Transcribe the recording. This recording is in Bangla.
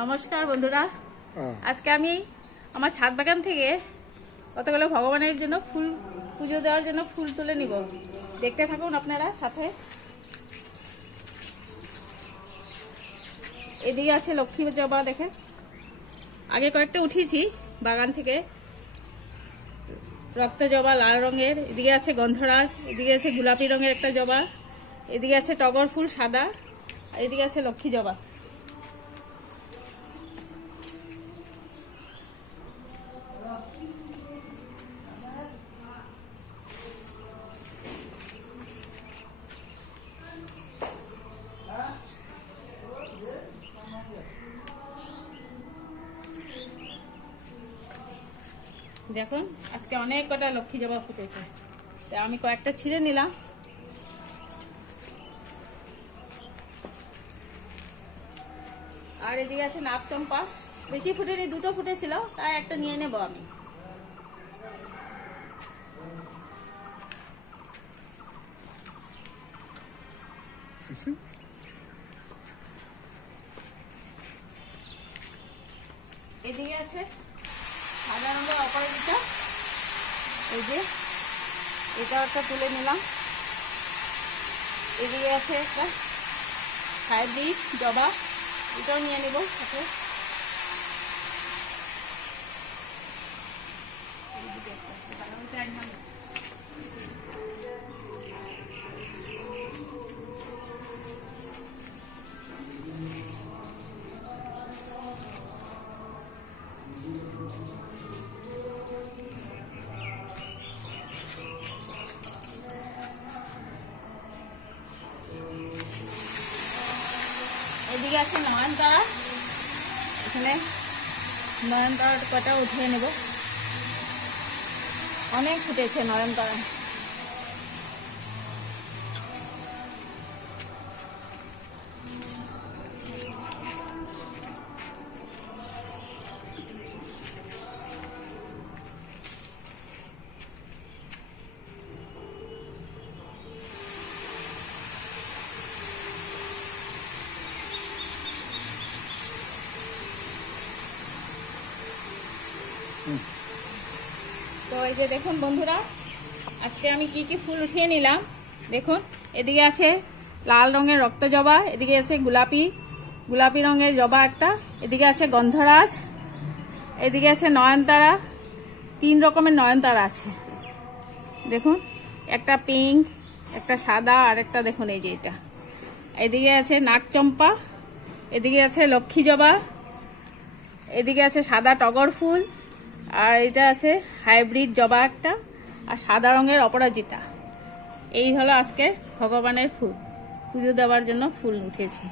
নমস্কার বন্ধুরা, আজকে আমি আমার ছাদ বাগান থেকে কতগুলো ভগবানের জন্য ফুল পুজো দেওয়ার জন্য ফুল তুলে নিব। দেখতে থাকুন আপনারা সাথে। এদিকে আছে লক্ষ্মী জবা, দেখেন আগে কয়েকটা উঠিয়েছি বাগান থেকে। রক্ত জবা লাল রঙের, এদিকে আছে গন্ধরাজ, এদিকে আছে গোলাপি রঙের একটা জবা, এদিকে আছে টগর ফুল সাদা, আর এদিকে আছে লক্ষ্মী জবা। দেখুন আজকে অনেক কটা লক্ষ্মী জবা ফুটেছে, তাই আমি কয়েকটা ছিঁড়ে নিলাম। আর এদিকে আছে নাগ চম্পা, বেশি ফুটেনি, দুটো ফুটেছিল, তাই একটা নিয়ে নেব আমি। এদিকে আছে সাদা রঙের অপরাজিতা, এই যে এটা একটা তুলে নিলাম। এদিকে আছে একটা হাইব্রিড জবা, এটাও নিয়ে নেব সাথে। এদিকে আছে নয়নতারা, এখানে নয়নতারা কটা উঠিয়ে নেব, অনেক ফুটেছে নয়নতারা। তো এই যে দেখুন বন্ধুরা, আজকে আমি কি কি ফুল উঠিয়ে নিলাম দেখুন। এদিকে আছে লাল রঙের রক্ত জবা, এদিকে আছে গোলাপি রঙের জবা একটা, এদিকে আছে গন্ধরাজ, এদিকে আছে নয়নতারা। 3 রকমের নয়নতারা আছে দেখুন, একটা পিঙ্ক, একটা সাদা, আর একটা দেখুন এই যে এটা। এদিকে আছে নাগচম্পা, এদিকে আছে লক্ষ্মী জবা, এদিকে আছে সাদা টগর ফুল, আর এটা আছে হাইব্রিড জবা একটা, আর সাদা রঙের অপরাজিতা। এই হলো আজকে ভগবানের ফুল পুজো দেওয়ার জন্য ফুল উঠেছে।